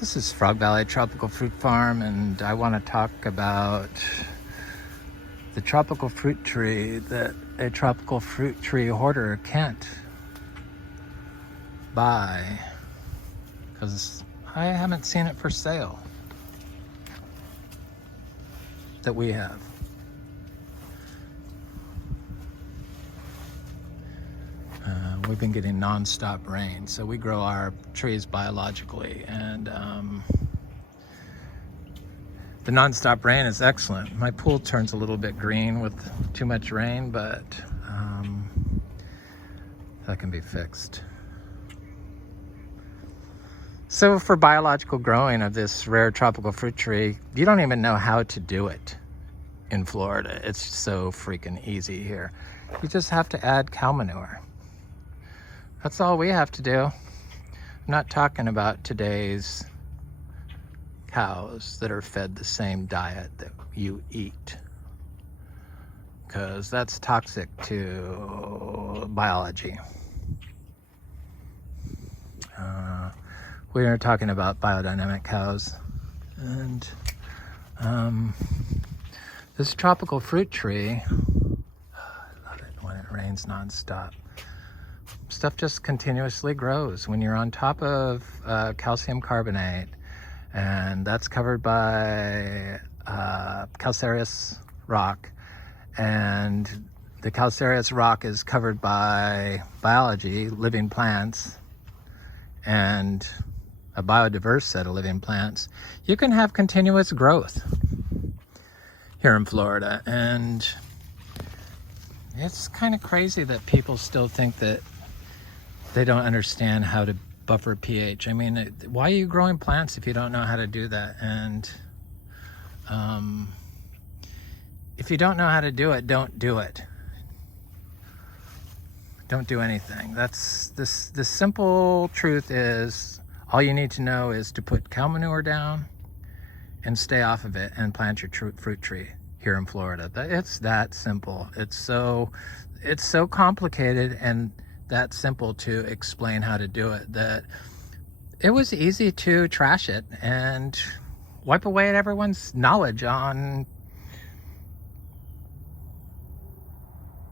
This is Frog Valley Tropical Fruit Farm, and I want to talk about the tropical fruit tree that a tropical fruit tree hoarder can't buy because I haven't seen it for sale that we have. We've been getting non-stop rain, so we grow our trees biologically, and the non-stop rain is excellent. My pool turns a little bit green with too much rain, but that can be fixed. So for biological growing of this rare tropical fruit tree, you don't even know how to do it in Florida. It's so freaking easy here. You just have to add cow manure. That's all we have to do. I'm not talking about today's cows that are fed the same diet that you eat, because that's toxic to biology. We are talking about biodynamic cows, and this tropical fruit tree, I love it when it rains nonstop. Stuff just continuously grows when you're on top of calcium carbonate, and that's covered by calcareous rock, and the calcareous rock is covered by biology, living plants, and a biodiverse set of living plants. You can have continuous growth here in Florida, and it's kind of crazy that people still think that they don't understand how to buffer pH. I mean, why are you growing plants if you don't know how to do that? And if you don't know how to do it, don't do it. Don't do anything. That's the simple truth is, all you need to know is to put cow manure down and stay off of it and plant your fruit tree here in Florida. It's that simple. It's so complicated and that simple to explain how to do it, that it was easy to trash it and wipe away everyone's knowledge on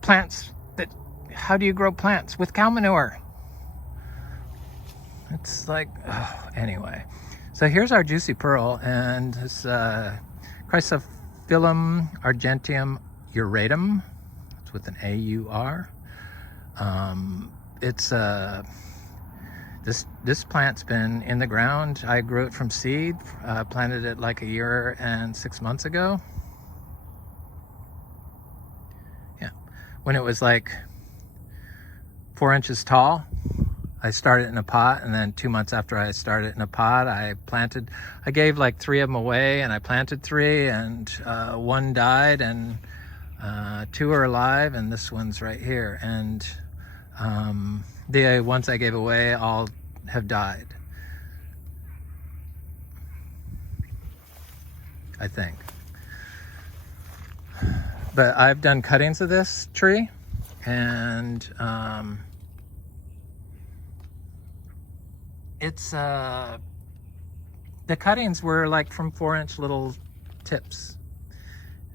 plants. That how do you grow plants with cow manure? It's like, anyway. So here's our juicy pearl, and this Chrysophyllum argentium auratum. It's with an A-U-R. This plant's been in the ground. I grew it from seed, planted it like a year and 6 months ago. Yeah, when it was like 4 inches tall. I started in a pot, and then 2 months after I started in a pot, I gave like 3 of them away, and I planted 3, and 1 died, and 2 are alive, and this one's right here. And the ones I gave away all have died, I think. But I've done cuttings of this tree, and it's the cuttings were like from 4-inch little tips,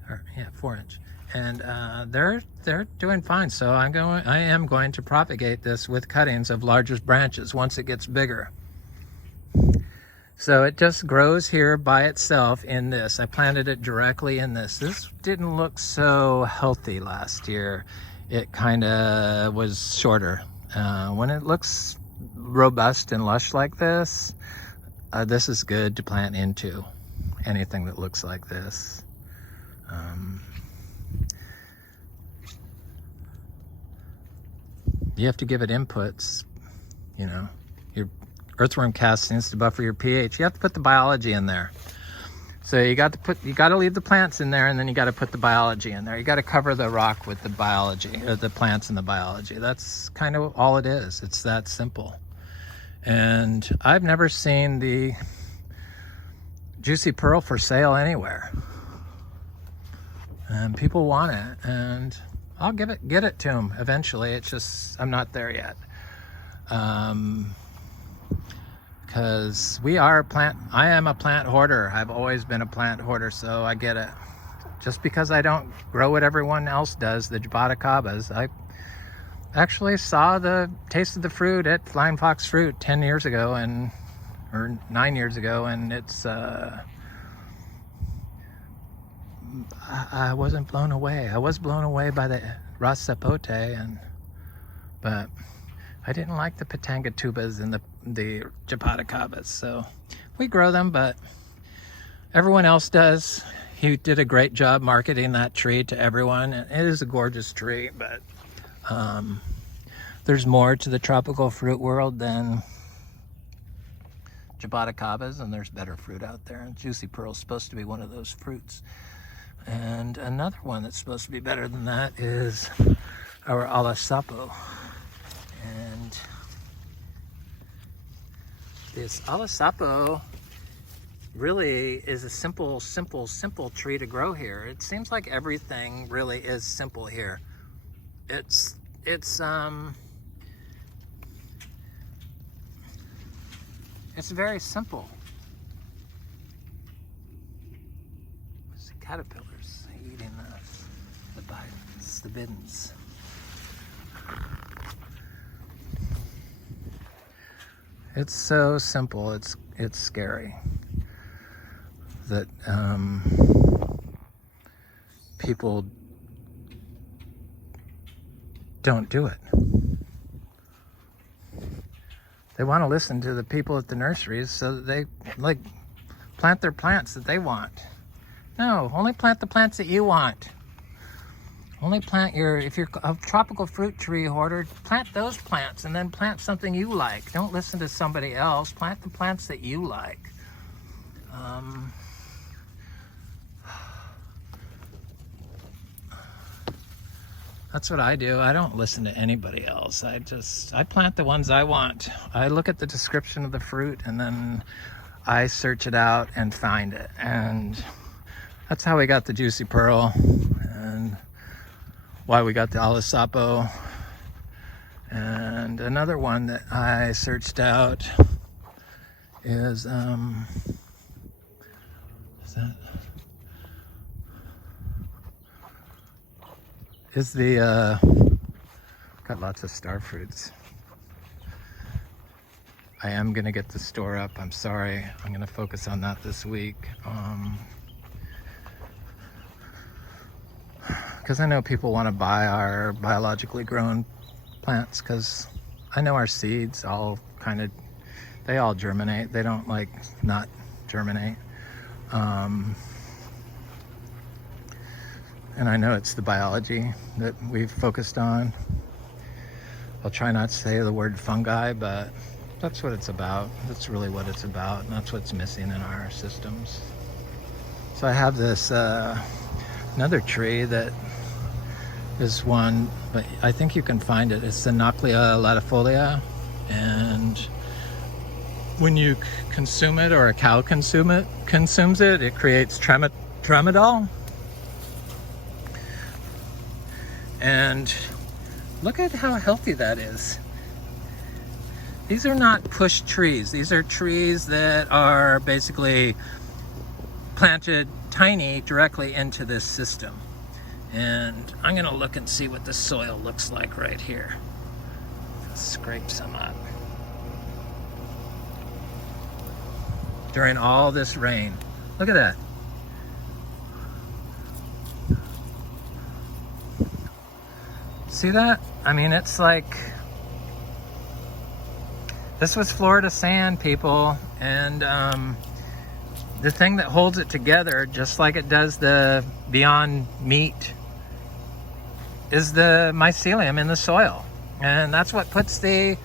or yeah, 4-inch. And they're doing fine. So I am going to propagate this with cuttings of larger branches once it gets bigger. So it just grows here by itself in this. I planted it directly in this. This didn't look so healthy last year. It kind of was shorter. When it looks robust and lush like this, this is good to plant into. Anything that looks like this. You have to give it inputs, you know, your earthworm castings to buffer your pH. You have to put the biology in there. So you got to leave the plants in there, and then you got to put the biology in there. You got to cover the rock with the biology, or the plants and the biology. That's kind of all it is. It's that simple. And I've never seen the juicy pearl for sale anywhere. And people want it, and I'll get it to them eventually. It's just, I'm not there yet. because I am a plant hoarder. I've always been a plant hoarder, so I get it. Just because I don't grow what everyone else does, the jaboticabas, I actually tasted the fruit at Flying Fox Fruit 10 years ago, or 9 years ago, and it's, I wasn't blown away. I was blown away by the Ras Sapote, but I didn't like the Patangatubas and the jaboticabas, so we grow them, but everyone else does. He did a great job marketing that tree to everyone. It is a gorgeous tree, but there's more to the tropical fruit world than jaboticabas, and there's better fruit out there. And Juicy Pearl is supposed to be one of those fruits. And another one that's supposed to be better than that is our Olosapo. And this Olosapo really is a simple tree to grow here. It seems like everything really is simple here. It's very simple. There's the caterpillars eating the bidens. It's so simple. It's scary that people don't do it. They want to listen to the people at the nurseries so that they plant their plants that they want. No, only plant the plants that you want. Only plant if you're a tropical fruit tree hoarder, plant those plants and then plant something you like. Don't listen to somebody else. Plant the plants that you like. That's what I do. I don't listen to anybody else. I plant the ones I want. I look at the description of the fruit and then I search it out and find it. And that's how we got the Juicy Pearl and why we got the Olosapo. And another one that I searched out is got lots of star fruits. I am gonna get the store up. I'm sorry. I'm gonna focus on that this week. Because I know people want to buy our biologically grown plants, because I know our seeds they all germinate. They don't not germinate. And I know it's the biology that we've focused on. I'll try not to say the word fungi, but that's what it's about. That's really what it's about, and that's what's missing in our systems. So I have this another tree that is one, but I think you can find it. It's the Nauclea latifolia, and when you consume it, or a cow consumes it, it creates tramadol. And look at how healthy that is. These are not push trees. These are trees that are basically planted tiny directly into this system. And I'm gonna look and see what the soil looks like right here. Scrape some up. During all this rain. Look at that. See that? I mean, it's like, this was Florida sand, people, and the thing that holds it together, just like it does the Beyond Meat, is the mycelium in the soil, and that's what puts the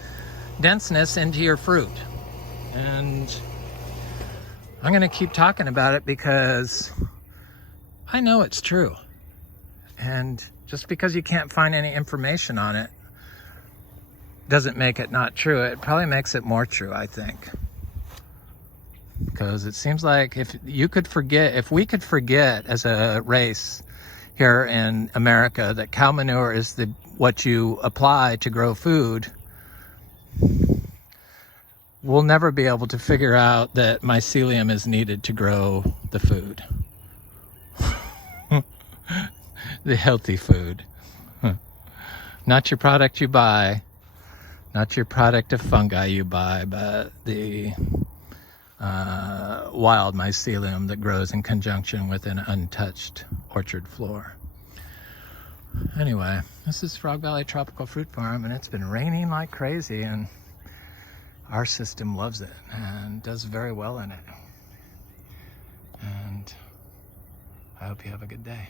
denseness into your fruit. And I'm gonna keep talking about it because I know it's true, and just because you can't find any information on it doesn't make it not true. It probably makes it more true, I think. Because it seems like if we could forget as a race here in America that cow manure is what you apply to grow food, we'll never be able to figure out that mycelium is needed to grow the food. The healthy food. Not your product you buy, not your product of fungi you buy, but the wild mycelium that grows in conjunction with an untouched orchard floor. Anyway, this is Frog Valley Tropical Fruit Farm, and it's been raining like crazy, and our system loves it and does very well in it. And I hope you have a good day.